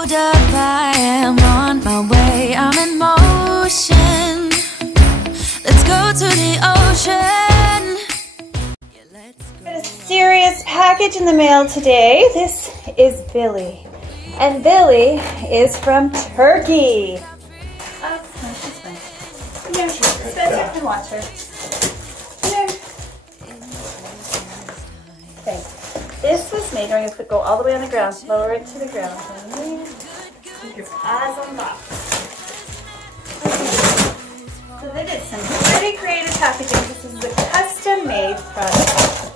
Hold up, I am on my way, I'm in motion. Let's go to the ocean. Got a serious package in the mail today. This is Billy. And Billy is from Turkey. Oh, no, she's fine. Come here, Spencer can watch her. Come here. Okay. This was made, I'm going to go all the way on the ground, lower it to the ground. Keep your eyes on the box. Okay. So they did some pretty creative packaging. This is a custom-made product.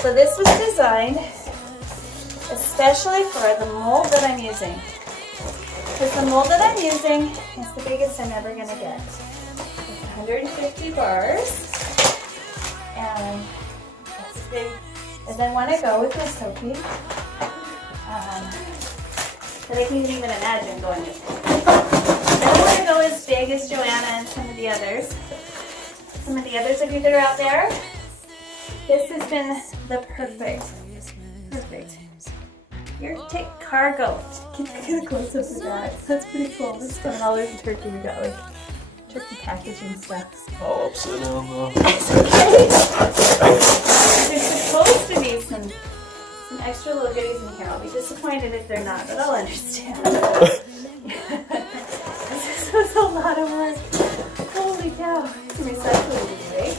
So this was designed especially for the mold that I'm using. Because the mold that I'm using is the biggest I'm ever going to get. It's 150 bars. And that's big. And then when I go with my soapy, that I can't even imagine going with. I don't want to go as big as Joanna and some of the others. Some of the others of you that are out there. This has been the perfect. Here, take cargo. Get a close up of that. That's pretty cool. This is coming all the way from Turkey. We got like turkey packaging stuff. I'll upset down though. It's okay. There's supposed to be some extra little goodies in here. I'll be disappointed if they're not, but I'll understand. This was a lot of work. Holy cow. Some recycling, right?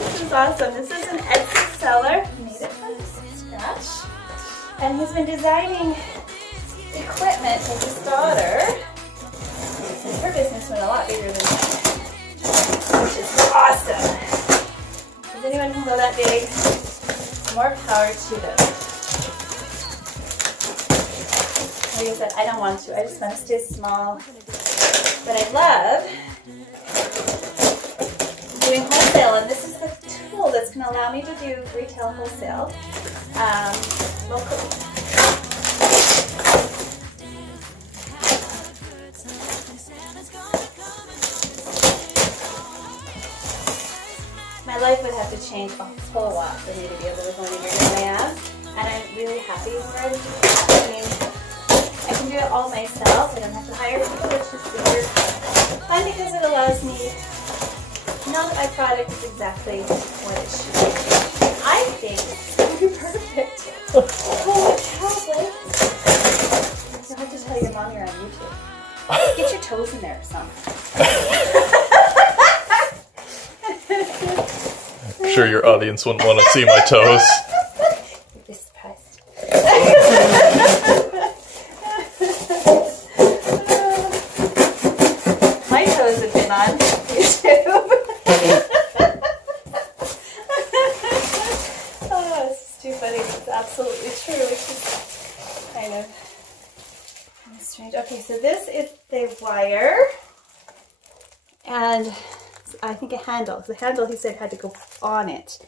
This is awesome. This is an Etsy seller. He made it from scratch. And he's been designing equipment with his daughter. And her business went a lot bigger than mine, which is awesome. If anyone can go that big, more power to them. Like I said, I don't want to. I just want to stay small. But I love doing wholesale, and this is the tool that's going to allow me to do retail wholesale locally. My life would have to change a whole lot for me to be able to go any bigger than I am, and I'm really happy where I'm doing that. I mean, I can do it all myself. I don't have to hire people, which is super fun because it allows me to know that my product is exactly what it should be. I think it's going to be perfect. Holy cow, Blake. You'll have to tell your mom you're on YouTube. Get your toes in there or something. I'm sure your audience wouldn't want to see my toes. You'd be surprised. My toes have been on YouTube. Oh, this is too funny. It's absolutely true, which is kind of strange. Okay, so this is the wire. And I think a handle. The handle, he said, had to go on it.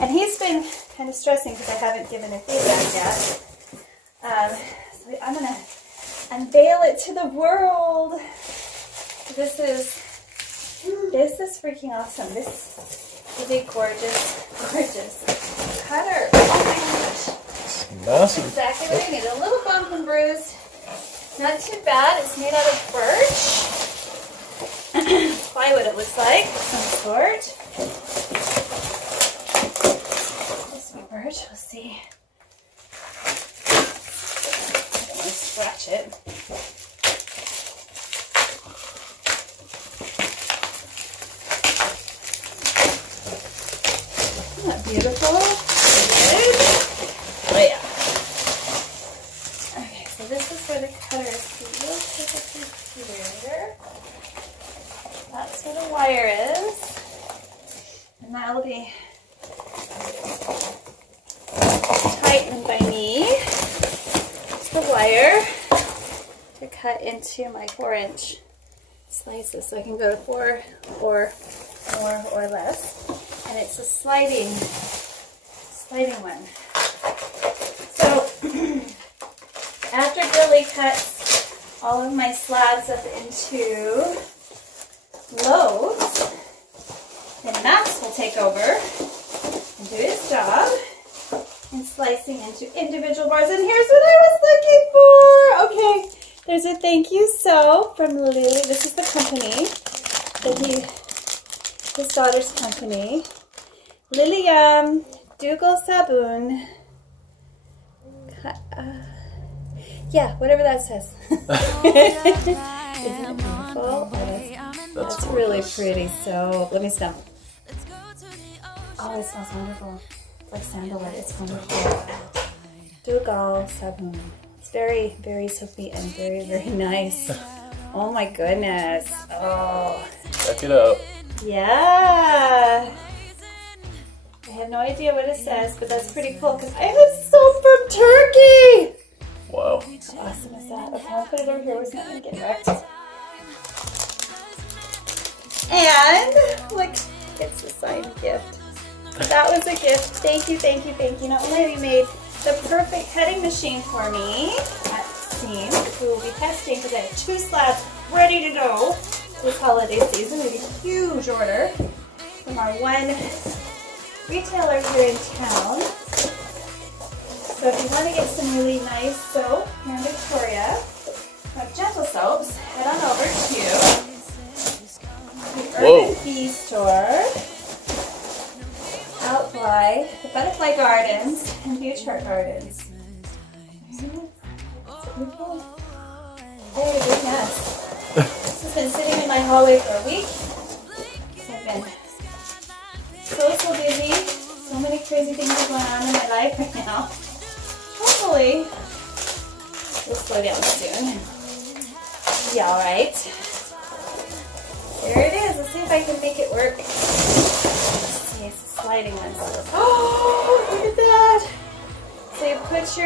And he's been kind of stressing because I haven't given it feedback yet. So I'm going to unveil it to the world. This is freaking awesome. This is a gorgeous, gorgeous cutter. Oh my gosh. It's massive. Exactly what I need. A little bump and bruise. Not too bad. It's made out of birch. Plywood it looks like, of some sort. This will be birch, we'll see. I don't want to scratch it. Isn't that beautiful? Oh yeah. Okay, so this is where the cutter is. Real typically here. That's where the wire is, and that will be tightened by me. It's the wire to cut into my 4-inch slices, so I can go to 4 or more or less, and it's a sliding one. So after Burley cuts all of my slabs up into loaves, then Max will take over and do his job. and slicing into individual bars. And here's what I was looking for. Okay, there's a thank you so from Lily. This is the company that his daughter's company. Lilium Dougal Sabun. Yeah, whatever that says. Isn't it beautiful? Oh, that's really pretty. So let me smell. Oh, it smells wonderful. It's like sandalwood. It's wonderful. Dougal Sabun. It's very, very soapy and very, very nice. Oh my goodness. Oh. Check it out. Yeah. I have no idea what it says, but that's pretty cool because I have soap from Turkey. Wow. How awesome is that? Okay, I'll put it over here where it's not going to get wrecked. And look, it's a signed gift. That was a gift. Thank you, thank you, thank you. Not only have you made the perfect cutting machine for me at Seam, we will be testing because I have 2 slabs ready to go this holiday season. We have a huge order from our one retailer here in town. So if you want to get some really nice soap here in Victoria, like Jentle soaps, head on over to the Urban Bee store out by the Butterfly Gardens and Butchart Gardens. It's beautiful. I had a good mess. This has been sitting in my hallway for a week. So I've been so busy. So many crazy things are going on in my life right now. Hopefully, we'll slow down soon. Yeah, alright. There it is. Let's see if I can make it work. Let's see, it's a sliding one. Oh, look at that. So you put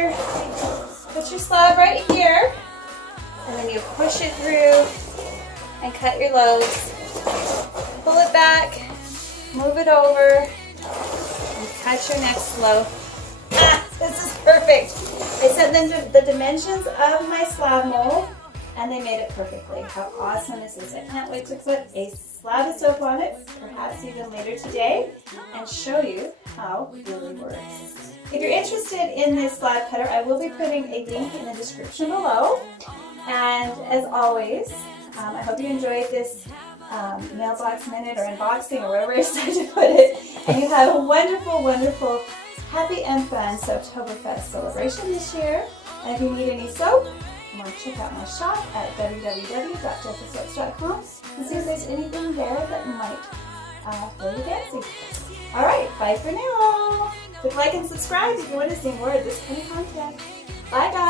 your slab right here, and then you push it through and cut your loaves. Pull it back, move it over, and cut your next loaf. Ah, this is perfect. I sent them the dimensions of my slab mold, and they made it perfectly. How awesome this is. I can't wait to put a slab of soap on it, perhaps even later today, and show you how it really works. If you're interested in this slab cutter, I will be putting a link in the description below. And as always, I hope you enjoyed this mailbox minute or unboxing or wherever I decided to put it. And you have a wonderful, wonderful, happy and fun Soaptoberfest celebration this year. And if you need any soap, come on, check out my shop at www.gentlesoaps.com and see if there's anything there that might fill your fancy. Alright, bye for now. Click like and subscribe if you want to see more of this kind of content. Bye guys.